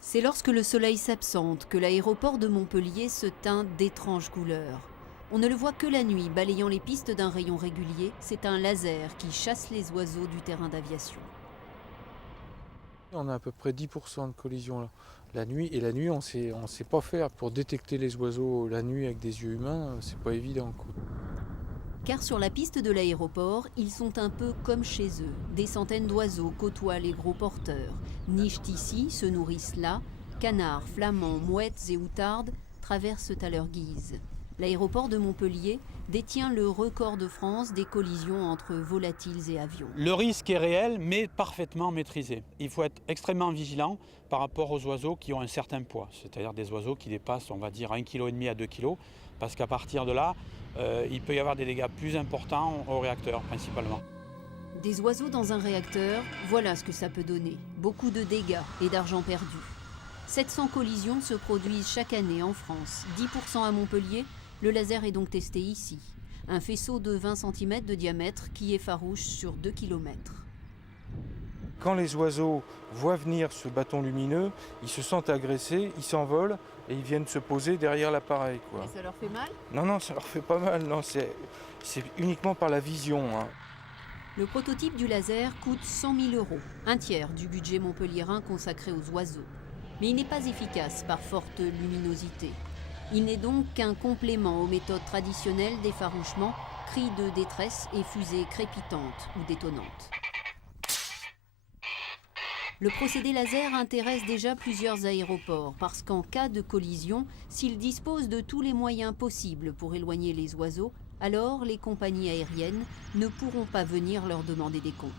C'est lorsque le soleil s'absente que l'aéroport de Montpellier se teint d'étranges couleurs. On ne le voit que la nuit, balayant les pistes d'un rayon régulier. C'est un laser qui chasse les oiseaux du terrain d'aviation. On a à peu près 10% de collisions là, la nuit. Et la nuit, on sait pas faire. Pour détecter les oiseaux la nuit avec des yeux humains, c'est pas évident, quoi. Car sur la piste de l'aéroport, ils sont un peu comme chez eux. Des centaines d'oiseaux côtoient les gros porteurs. Nichent ici, se nourrissent là. Canards, flamands, mouettes et outardes traversent à leur guise. L'aéroport de Montpellier détient le record de France des collisions entre volatiles et avions. Le risque est réel, mais parfaitement maîtrisé. Il faut être extrêmement vigilant par rapport aux oiseaux qui ont un certain poids, c'est-à-dire des oiseaux qui dépassent, on va dire, 1,5 kg à 2 kg, parce qu'à partir de là, il peut y avoir des dégâts plus importants au réacteur, principalement. Des oiseaux dans un réacteur, voilà ce que ça peut donner. Beaucoup de dégâts et d'argent perdu. 700 collisions se produisent chaque année en France, 10% à Montpellier. Le laser est donc testé ici. Un faisceau de 20 cm de diamètre qui effarouche sur 2 km. Quand les oiseaux voient venir ce bâton lumineux, ils se sentent agressés, ils s'envolent et ils viennent se poser derrière l'appareil, quoi. Et ça leur fait mal ? Non, ça leur fait pas mal. Non, c'est uniquement par la vision, hein. Le prototype du laser coûte 100 000 €, un tiers du budget montpelliérain consacré aux oiseaux. Mais il n'est pas efficace par forte luminosité. Il n'est donc qu'un complément aux méthodes traditionnelles d'effarouchement, cris de détresse et fusées crépitantes ou détonnantes. Le procédé laser intéresse déjà plusieurs aéroports parce qu'en cas de collision, s'ils disposent de tous les moyens possibles pour éloigner les oiseaux, alors les compagnies aériennes ne pourront pas venir leur demander des comptes.